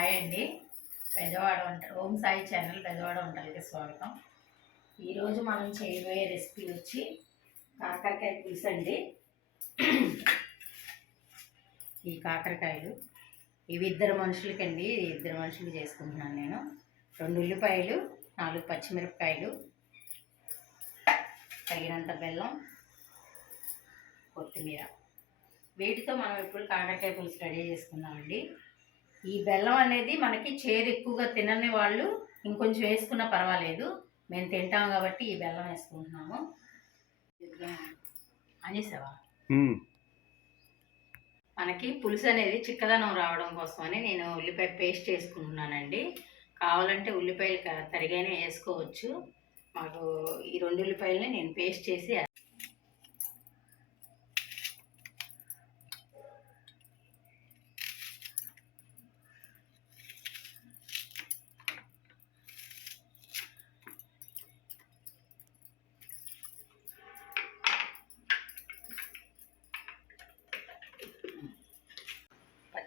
Hi అండి. పెద్దవాడ వంట Om Sai channel పెద్దవాడ వంటలకి స్వాగతం. ఈరోజు మనం చేయబోయే రెసిపీ వచ్చి కాకరకాయ పులుసు అండి. ఈ కాకరకాయలు ఇవి ఇద్దరు మనుషులకి చేసుకుంటున్నాను నేను. 2 ఉల్లిపాయలు, 4 పచ్చిమిరపకాయలు, తగినంత బెల్లం, కొత్తిమీర. వీటితో మనం ఇప్పుడు కాకరకాయ పులుసు రెడీ చేసుకుందామండి. ఈ బెల్లం అనేది మనకి చేదు ఎక్కువగా తినని వాళ్ళు ఇంకొంచెం వేసుకున్నా పర్వాలేదు. మేము తింటాం కాబట్టి ఈ బెల్లం వేసుకుంటున్నాము. అనేసావా మనకి పులుసు అనేది చిక్కదనం రావడం కోసమని నేను ఉల్లిపాయ పేస్ట్ చేసుకుంటున్నానండి. కావాలంటే ఉల్లిపాయలు తరిగానే వేసుకోవచ్చు. మాకు ఈ 2 ఉల్లిపాయలని నేను పేస్ట్ చేసి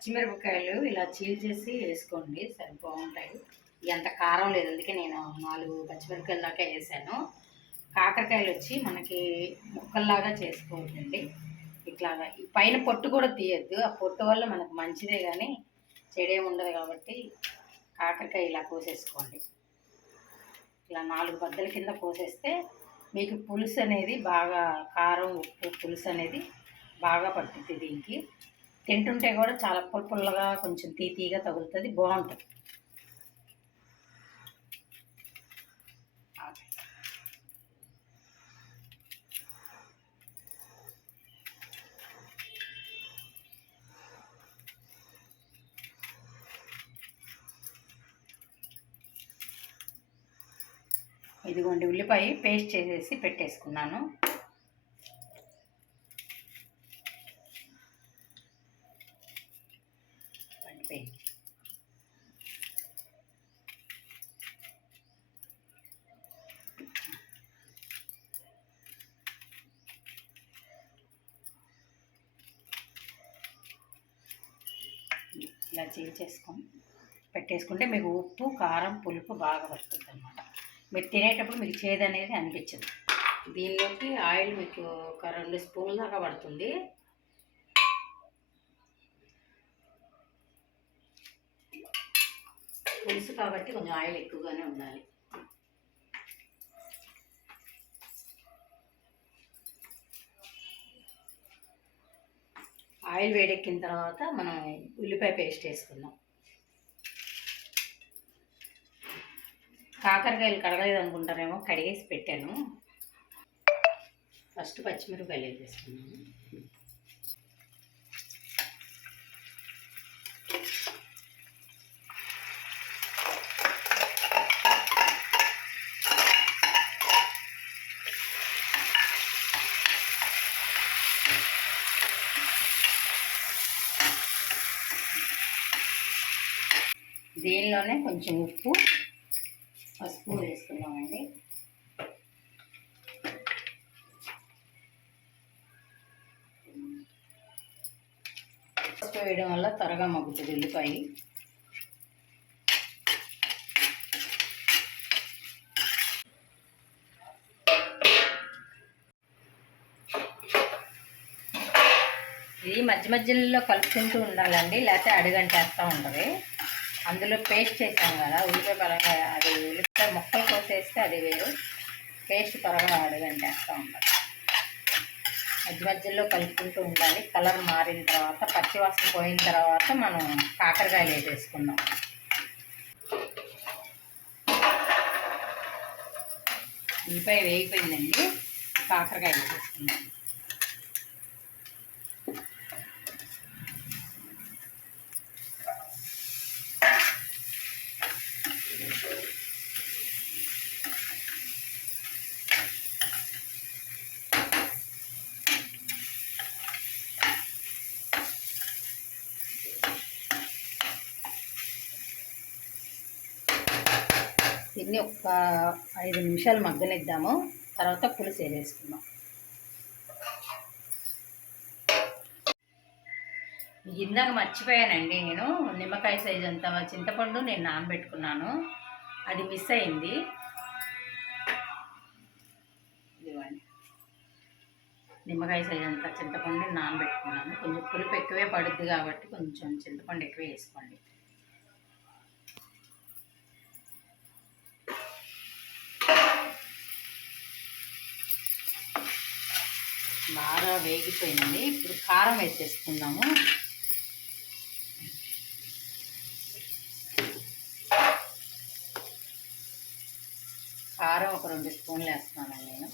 పచ్చిమిరపకాయలు ఇలా చీల్చేసి వేసుకోండి, సరే బాగుంటాయి. ఎంత కారం లేదు, అందుకే నేను 4 పచ్చిమిరపకాయల దాకా వేసాను. కాకరకాయలు వచ్చి మనకి ముక్కల్లాగా చేసుకోవద్దండి. ఇట్లాగా ఈ పైన పొట్టు కూడా తీయద్దు. ఆ పొట్టు వల్ల మనకు మంచిదే కానీ చెడే ఉండదు కాబట్టి కాకరకాయ ఇలా కోసేసుకోండి. ఇలా 4 బద్దల కింద కోసేస్తే మీకు పులుసు అనేది బాగా కారం, ఉప్పు, పులుసు అనేది బాగా పడుతుంది. దీనికి తింటుంటే కూడా చాలా పుల్లగా కొంచెం తీతీగా తగులుతుంది, బాగుంటుంది. ఇదిగోండి ఉల్లిపాయ పేస్ట్ చేసేసి పెట్టేసుకున్నాను. ఇలా చేసుకొని పెట్టేసుకుంటే మీకు ఉప్పు, కారం, పులుపు బాగా పడుతుంది అన్నమాట. మీరు తినేటప్పుడు మీకు చేదు అనేది అనిపించదు. దీనిలోకి ఆయిల్ మీకు ఒక 2 స్పూన్ల దాకా పడుతుంది. పులుసు కాబట్టి కొంచెం ఆయిల్ ఎక్కువగానే ఉండాలి. ఆయిల్ వేడెక్కిన తర్వాత మనం ఉల్లిపాయ పేస్ట్ వేసుకుందాం. కాకరకాయలు కడగలేదు అనుకుంటారేమో, కడిగేసి పెట్టాను. ఫస్ట్ పచ్చిమిరపకాయలు వేసేసుకున్నాను. దీనిలోనే కొంచెం ఉప్పు, పసుపు వేసుకున్నామండి. పసుపు వేయడం వల్ల త్వరగా మగ్గుతుంది ఉల్లిపాయ. ఇది మధ్య మధ్యలో కలుపుకుంటూ ఉండాలండి, లేకపోతే అడుగంటేస్తూ ఉంటుంది. అందులో పేస్ట్ చేసాం కదా ఉల్లిపాయ పరంగా, అది ఉల్లిపాయ ముక్కలు కోసేస్తే అది వేరు, పేస్ట్ త్వరగా అడుగంటేస్తూ ఉండాలి. మధ్య మధ్యలో కలుపుకుంటూ ఉండాలి. కలర్ మారిన తర్వాత, పచ్చివాసన పోయిన తర్వాత మనం కాకరకాయలు వేసేసుకుందాం. ఉల్లిపాయ వేగిపోయిందండి, కాకరకాయ వేసేసుకుందాం. దీన్ని ఒక 5 నిమిషాలు మగ్గనిద్దాము. తర్వాత పులుసు వేసుకుందాం. ఇందాక మర్చిపోయానండి, నేను నిమ్మకాయ సైజ్ అంత చింతపండు నేను నానబెట్టుకున్నాను, అది మిస్ అయింది. ఇదివ్వండి, నిమ్మకాయ సైజ్ అంతా చింతపండు నానబెట్టుకున్నాను. కొంచెం పులుపు ఎక్కువే పడుద్ది కాబట్టి కొంచెం చింతపండు ఎక్కువ వేసుకోండి. బాగా వేగిపోయింది. ఇప్పుడు కారం వేసేసుకుందాము. కారం ఒక 2 స్పూన్లు వేస్తున్నాను నేను.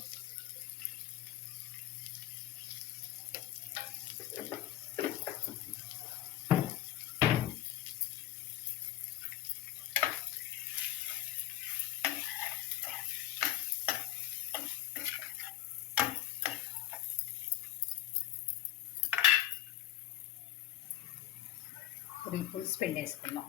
ఇప్పుడు ఈ పులుసు పిండి వేసుకుందాం.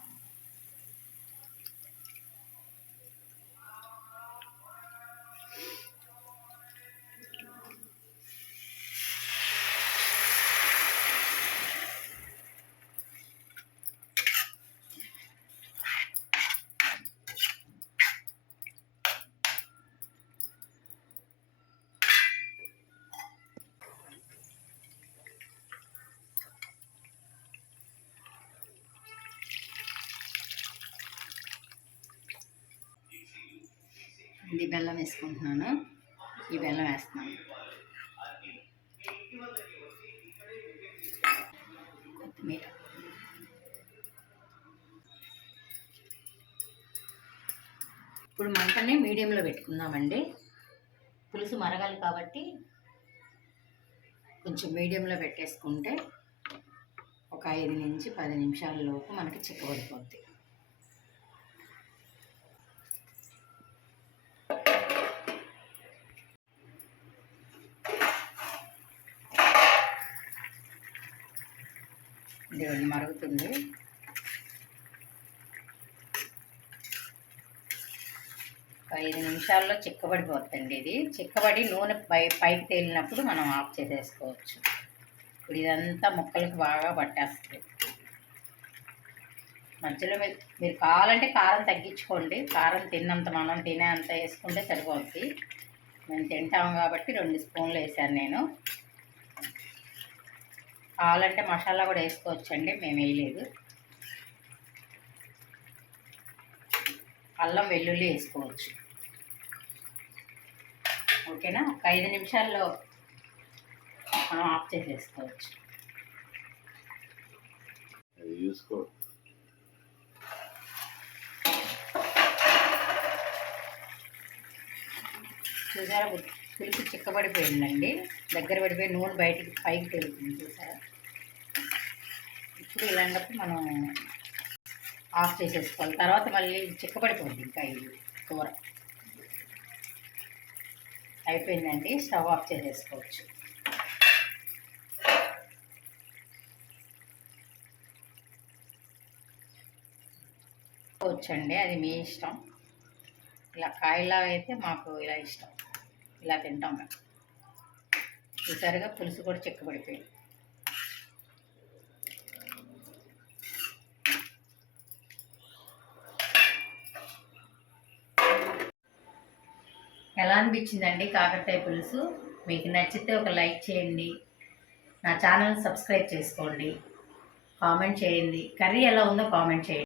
ఇది బెల్లం వేసుకుంటున్నాను. ఈ బెల్లం వేస్తున్నాను. కొత్తిమీర. ఇప్పుడు మంటని మీడియంలో పెట్టుకుందామండి. పులుసు మరగాలి కాబట్టి కొంచెం మీడియంలో పెట్టేసుకుంటే ఒక 5 నుంచి 10 నిమిషాల లోపు మనకి చిక్కబడిపోద్ది. ఇది మరుగుతుంది. ఒక 5 నిమిషాల్లో చిక్కబడిపోతుందండి. ఇది చిక్కబడి నూనె పైకి తేలినప్పుడు మనం ఆఫ్ చేసేసుకోవచ్చు. ఇప్పుడు ఇదంతా ముక్కలకు బాగా పట్టేస్తుంది. మధ్యలో మీరు కావాలంటే కారం తగ్గించుకోండి. కారం తిన్నంత మనం తినేంత వేసుకుంటే సరిపోద్ది. మేము తింటాము కాబట్టి 2 స్పూన్లు వేసాను నేను. కావాలంటే మసాలా కూడా వేసుకోవచ్చండి, మేము వేయలేదు. అల్లం వెల్లుల్లి వేసుకోవచ్చు. ఓకేనా? ఒక 5 నిమిషాల్లో మనం ఆఫ్ చేసేసుకోవచ్చు. చూసారా, పులుసు చిక్కబడిపోయిందండి. దగ్గర పడిపోయి నూనె పైకి తెలుస్తుంది. చూసారా? ఇప్పుడు ఇలాంటప్పుడు మనం ఆఫ్ చేసేసుకోవాలి. తర్వాత మళ్ళీ చిక్కబడిపోతుంది ఇంకా ఇది కూర. అయిపోయిందండి, స్టవ్ ఆఫ్ చేసేసుకోవచ్చు. వచ్చండి, అది మీ ఇష్టం. ఇలా కాయలా అయితే మాకు ఇలా ఇష్టం, ఇలా తింటాం మేము. చూసారుగా, పులుసు కూడా చిక్కబడిపోయింది. ఎలా అనిపించిందండి కాకరకాయ పులుసు? మీకు నచ్చితే ఒక లైక్ చేయండి, నా ఛానల్ సబ్స్క్రైబ్ చేసుకోండి, కామెంట్ చేయండి. కర్రీ ఎలా ఉందో కామెంట్ చేయండి.